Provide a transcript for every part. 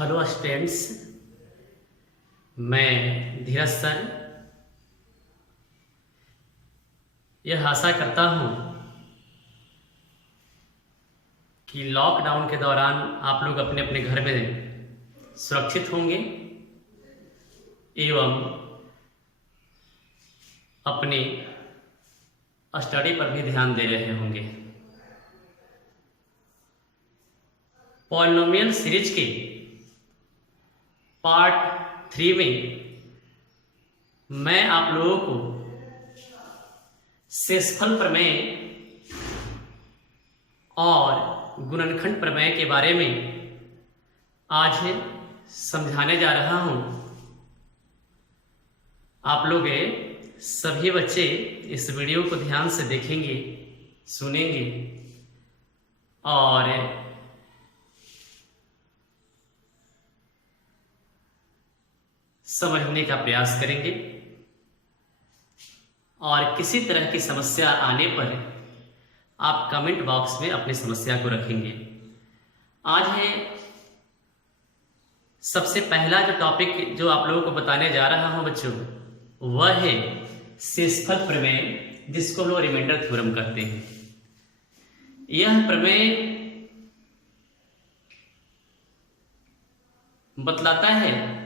Hello students, मैं धीरज sir यह आशा करता हूँ कि लॉकडाउन के दौरान आप लोग अपने अपने घर में सुरक्षित होंगे एवं अपने स्टडी पर भी ध्यान दे रहे होंगे। पॉलिनोमियल सीरीज के पार्ट 3 में मैं आप लोगों को शेषफल प्रमेय और गुणनखंड प्रमेय के बारे में आज समझाने जा रहा हूं। आप लोग सभी बच्चे इस वीडियो को ध्यान से देखेंगे, सुनेंगे और समझने का प्रयास करेंगे और किसी तरह की समस्या आने पर आप कमेंट बॉक्स में अपनी समस्या को रखेंगे। आज सबसे पहला जो टॉपिक जो आप लोगों को बताने जा रहा हूं बच्चों, वह है शेषफल प्रमेय, जिसको हम लोग रिमाइंडर थ्योरम कहते हैं। यह प्रमेय बतलाता है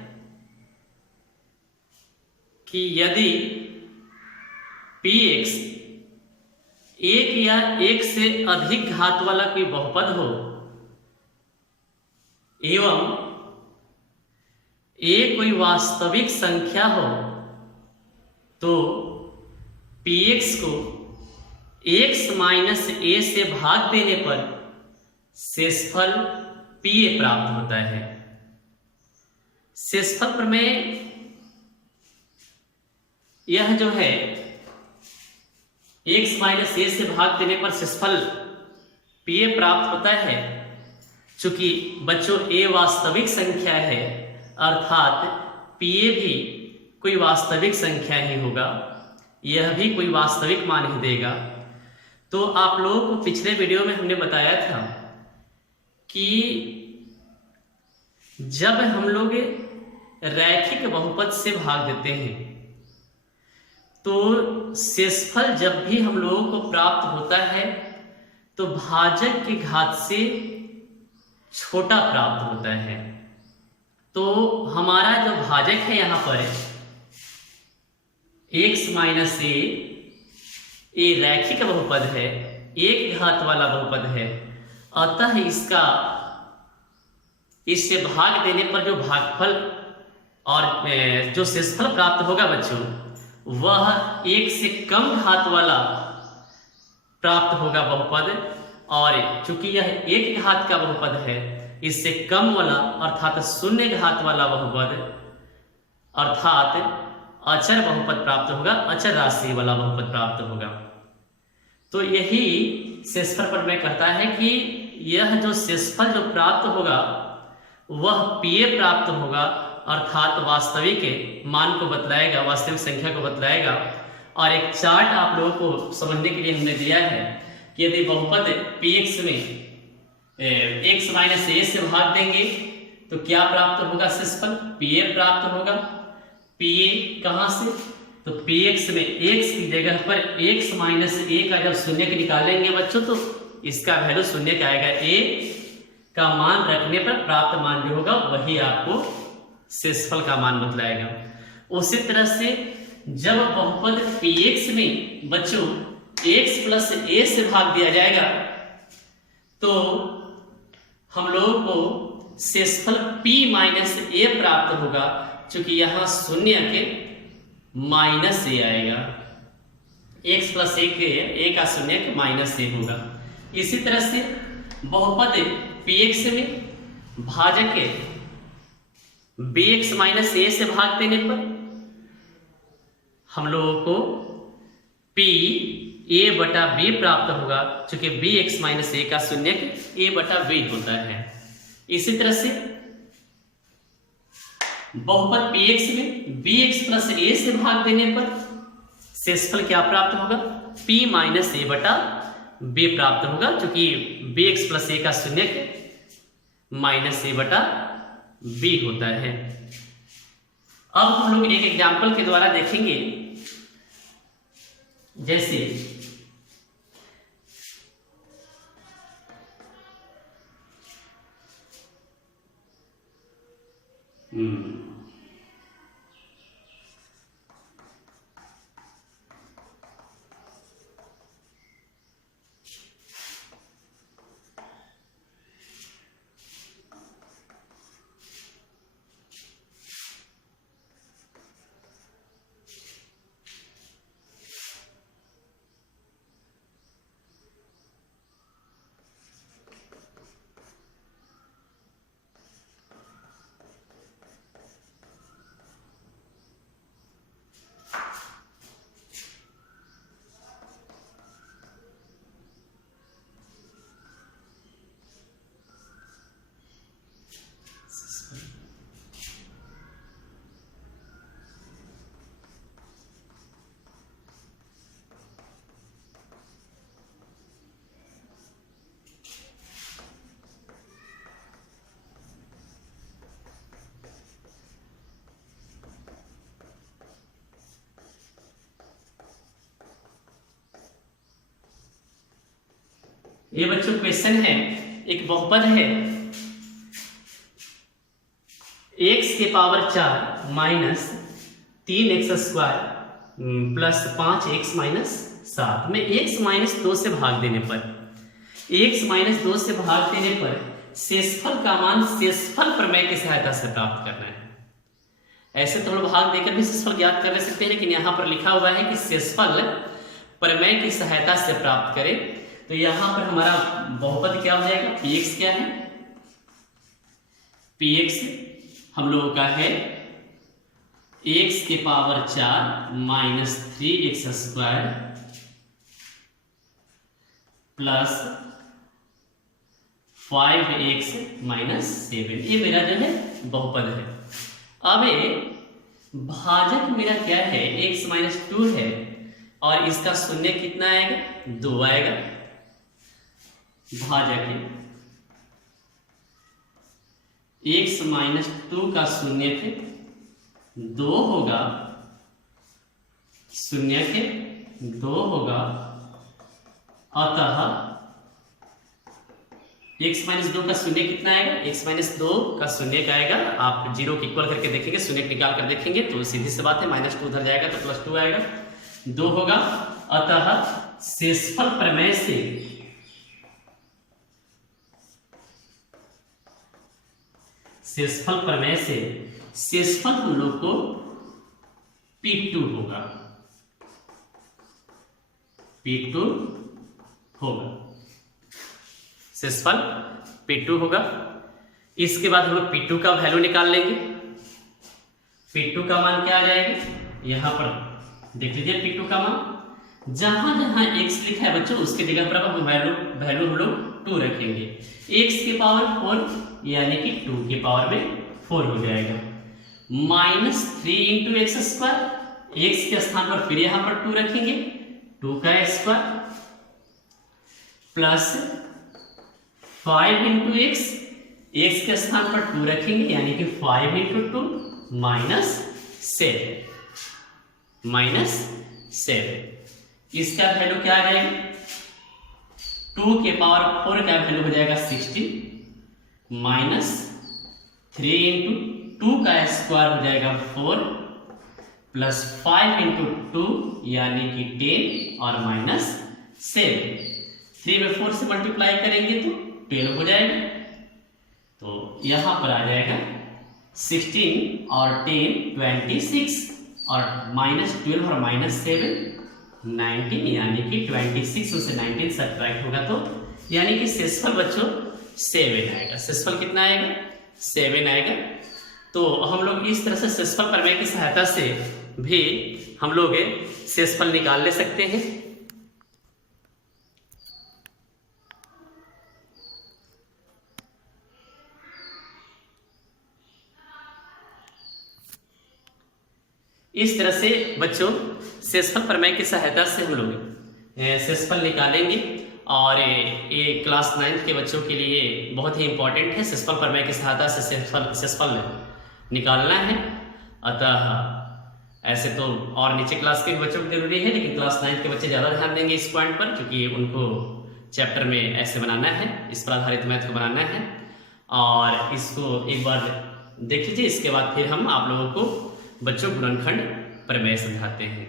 कि यदि px एक या एक से अधिक घात वाला कोई बहुपद हो एवं a कोई वास्तविक संख्या हो तो px को x माइनस a से भाग देने पर शेषफल pa प्राप्त होता है। शेषफल प्रमेय यह जो है x माइनस a से भाग देने पर शेषफल pa प्राप्त होता है। चूंकि बच्चों a वास्तविक संख्या है अर्थात pa भी कोई वास्तविक संख्या ही होगा, यह भी कोई वास्तविक मान ही देगा। तो आप लोगों को पिछले वीडियो में हमने बताया था कि जब हम लोग रैखिक बहुपद से भाग देते हैं तो शेषफल जब भी हम लोगों को प्राप्त होता है तो भाजक की घात से छोटा प्राप्त होता है। तो हमारा जो भाजक है यहाँ पर x माइनस a रैखिक बहुपद है, एक घात वाला बहुपद है, अतः इससे भाग देने पर जो भागफल और जो शेषफल प्राप्त होगा बच्चों, वह एक से कम घात वाला प्राप्त होगा बहुपद। और चूंकि यह एक घात का बहुपद है, इससे कम वाला अर्थात शून्य घात वाला बहुपद अर्थात अचर बहुपद प्राप्त होगा, अचर राशि वाला बहुपद प्राप्त होगा। तो यही शेषफल प्रमेय कहता है कि यह जो शेषफल जो प्राप्त होगा वह pa प्राप्त होगा अर्थात वास्तविक मान को बतलाएगा, वास्तविक संख्या को बतलाएगा। और एक चार्ट आप लोगों को समझने के लिए हमने दिया है कि यदि बहुपद px में x माइनस a से भाग देंगे तो क्या प्राप्त होगा, शेषफल pa प्राप्त होगा। pa कहाँ से, तो px में x की जगह पर x माइनस a का जब शून्य के निकालेंगे बच्चों तो इसका वैल्यू शून्य का आएगा। a का मान रखने पर प्राप्त मान जो होगा वही आपको शेषफल का मान बतलाएगा। उसी तरह से जब बहुपद px में बच्चों x प्लस a से भाग दिया जाएगा तो हम लोगों को शेषफल p माइनस a प्राप्त होगा, क्योंकि यहाँ शून्य के माइनस a आएगा। x प्लस a का शून्य के माइनस a होगा। इसी तरह से बहुपद px में भाजक bx माइनस a से भाग देने पर हम लोगों को p a बटा b प्राप्त होगा, क्योंकि bx माइनस a का शून्य a बटा b होता है। इसी तरह से बहुपद px में bx प्लस a से भाग देने पर शेषफल क्या प्राप्त होगा, p माइनस a बटा b प्राप्त होगा, क्योंकि bx प्लस a का शून्य माइनस a बटा बी होता है। अब हम लोग एक एग्जाम्पल के द्वारा देखेंगे, जैसे ये बच्चों क्वेश्चन है, एक बहुपद है x के power 4 minus 3x² plus 5x minus 7 में x माइनस 2 से भाग देने पर शेषफल का मान शेषफल प्रमेय की सहायता से प्राप्त करना है। ऐसे तो हम लोग भाग देकर भी शेषफल ज्ञात कर सकते हैं, लेकिन यहाँ पर लिखा हुआ है कि शेषफल प्रमेय की सहायता से प्राप्त करें। तो यहाँ पर हमारा बहुपद क्या हो जाएगा, px क्या है, px हम लोगों का है x के power 4 minus 3x² plus 5x minus 7। ये मेरा जो है बहुपद है। अब भाजक मेरा क्या है, x माइनस 2 है और इसका शून्य कितना आएगा, 2 आएगा। भाजक x माइनस 2 का शून्य के 2 होगा, शून्य के 2 होगा, अतः x माइनस 2 का शून्य कितना आएगा, x माइनस 2 का शून्य का आएगा, आप जीरो की इक्वल करके देखेंगे, शून्य निकाल कर देखेंगे तो सीधी सी बात है, माइनस 2 उधर जाएगा तो प्लस 2 आएगा, 2 होगा। अतः शेषफल प्रमेय से शेषफल हम लोग को P2 होगा, P2 होगा, शेषफल P2 होगा। इसके बाद हम लोग P2 का वैल्यू निकाल लेंगे। P2 का मान क्या आ जाएगा, यहाँ पर देख लीजिए P2 का मान, जहां जहां x लिखा है बच्चों उसके जगह पर हम वैल्यू हम लोग 2 रखेंगे। x के पावर 4 यानी कि 2 के पावर में 4 हो जाएगा, minus 3 into x square, x के स्थान पर फिर यहां पर 2 रखेंगे, 2 का square plus 5 into x, x के स्थान पर 2 रखेंगे यानी कि 5 इंटू 2 माइनस 7। इसका वैल्यू क्या आ जाएगा, 2 के पावर 4 का वैल्यू हो जाएगा 16 माइनस 3 इंटू 2 का स्क्वायर हो जाएगा 4 प्लस 5 इंटू 2 यानी कि 10 और माइनस 7। 3 में 4 से मल्टीप्लाई करेंगे तो 10 हो जाएगा, तो यहां पर आ जाएगा 16 और 10 26 और माइनस 12 और माइनस 7 19 यानी कि 26 से 19 सब्ट्रैक्ट होगा तो यानी कि शेषफल बच्चों 7 आएगा। शेषफल कितना आएगा, 7 आएगा। तो हम लोग इस तरह से शेषफल प्रमेय की सहायता से भी हम लोग शेषफल निकाल ले सकते हैं। इस तरह से बच्चों शेषफल प्रमेय की सहायता से हम लोग शेषफल निकालेंगे और ये क्लास 9th के बच्चों के लिए बहुत ही इंपॉर्टेंट है। सेसफल प्रमेय की सहायता से सेसफल निकालना है। अतः ऐसे तो और नीचे क्लास के बच्चों को जरूरी है, लेकिन क्लास 9th के बच्चे ज़्यादा ध्यान देंगे इस पॉइंट पर, क्योंकि उनको चैप्टर में ऐसे बनाना है, इस पर आधारित मैथ को बनाना है। और इसको एक बार देख लीजिए, इसके बाद फिर हम आप लोगों को बच्चों गुणनखंड प्रमेय समझाते हैं।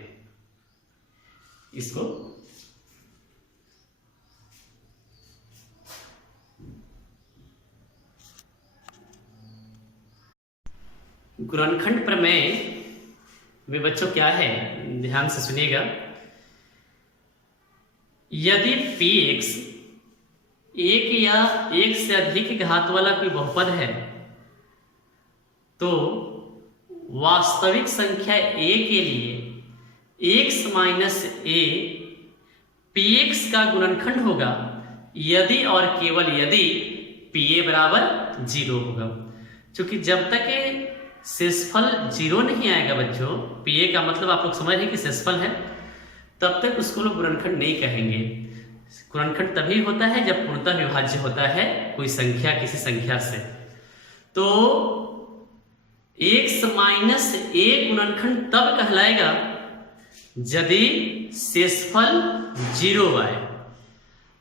इसको गुणनखंड प्रमेय में बच्चों क्या है, ध्यान से सुनिएगा। यदि px एक या एक से अधिक घात वाला कोई बहुपद है, तो वास्तविक संख्या a के लिए x माइनस a px का गुणनखंड होगा यदि और केवल यदि pa बराबर 0 होगा। क्योंकि जब तक शेषफल 0 नहीं आएगा बच्चों, pa का मतलब आप लोग समझ रहे हैं कि शेषफल है, तब तक उसको लोग गुणनखंड नहीं कहेंगे। गुणनखंड तभी होता है जब पूर्णतः विभाज्य होता है कोई संख्या किसी संख्या से। तो x माइनस a गुणनखंड तब कहलाएगा यदि शेषफल 0 आए।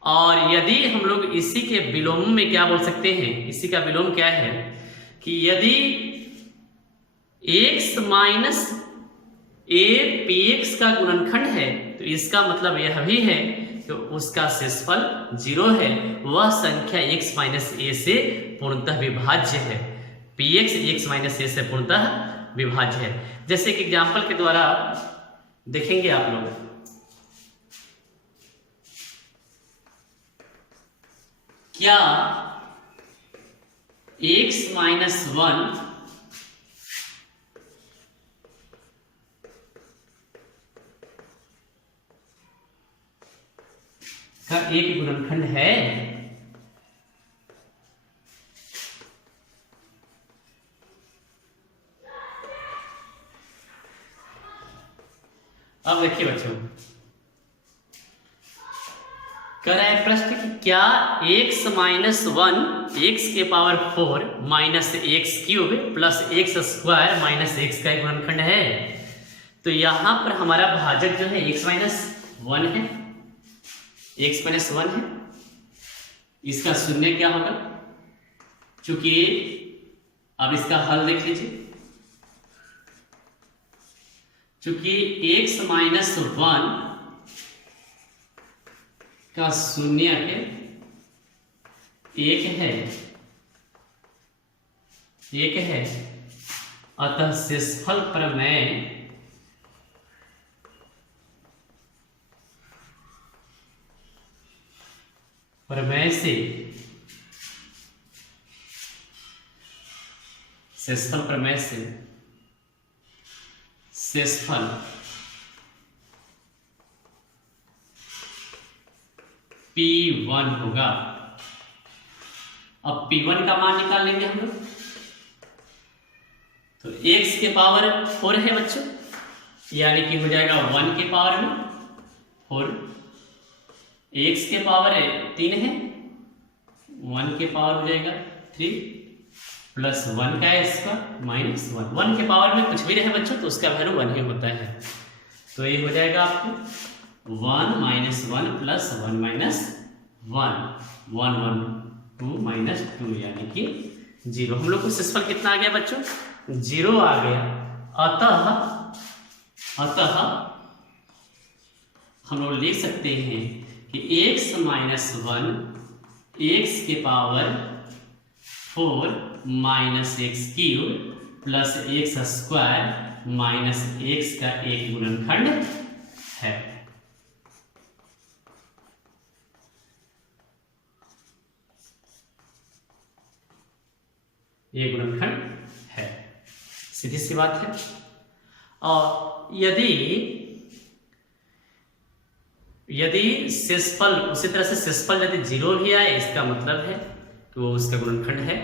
और यदि हम लोग इसी के विलोम में क्या बोल सकते हैं, इसी का विलोम क्या है कि यदि x माइनस a px का गुणनखंड है, तो इसका मतलब यह भी है कि उसका शेषफल 0 है, वह संख्या x माइनस a से पूर्णतः विभाज्य है। px x माइनस a से पूर्णतः विभाज्य है। जैसे कि एग्जाम्पल के द्वारा देखेंगे आप लोग, क्या x माइनस 1 का एक गुणनखंड है? अब देखिए बच्चों, कह रहा है प्रश्न कि क्या x माइनस 1 x के power 4 minus x cube plus x square minus x का एक गुणनखंड है? तो यहां पर हमारा भाजक जो है x माइनस 1 है, x माइनस 1 है, इसका शून्य क्या होगा? चूंकि अब इसका हल देख लीजिए, चूंकि x माइनस 1 का शून्य है, एक है, अतः शेषफल प्रमेय से शेषफल प्रमेय से शेषफल P1 होगा। अब P1 का मान निकाल लेंगे हम लोग, तो x के पावर 4 है बच्चों, यानी कि हो जाएगा 1 के पावर में 4, x के पावर 3 है, 1 के पावर हो जाएगा 3 प्लस 1 का स्क्वायर माइनस 1, 1 के पावर में कुछ भी रहे बच्चों तो उसका वैल्यू 1 ही होता है। तो ये हो जाएगा आपको 1 माइनस 1 प्लस 1 माइनस 1, 1 1 2 माइनस 2 यानी कि 0। हम लोग को शेषफल कितना आ गया बच्चों? 0 आ गया। अतः हम लोग लिख सकते हैं कि x माइनस 1 x के power 4 minus x cube plus x square minus x का एक गुणनखंड है। ये गुणनखंड है, सीधी सी बात है। और यदि शेषफल उसी तरह से शेषफल यदि 0 भी आए, इसका मतलब है कि वो उसका गुणनखंड है।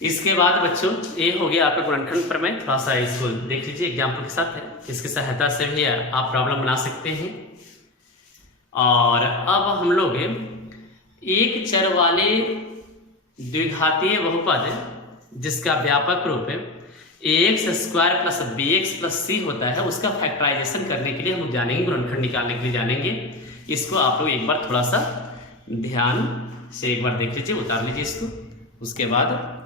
इसके बाद बच्चों ये हो गया आपका गुणनखंड प्रमेय। थोड़ा सा इसको देख लीजिए एग्जाम्पल के साथ है, इसकी सहायता से भी आप प्रॉब्लम बना सकते हैं। और अब हम लोग एक चर वाले द्विघातीय बहुपद जिसका व्यापक रूप ax² plus bx plus c होता है, उसका फैक्टराइजेशन करने के लिए हम जानेंगे, गुणनखंड निकालने के लिए जानेंगे। इसको आप लोग एक बार थोड़ा सा ध्यान से एक बार देख लीजिए, उतार लीजिए इसको। उसके बाद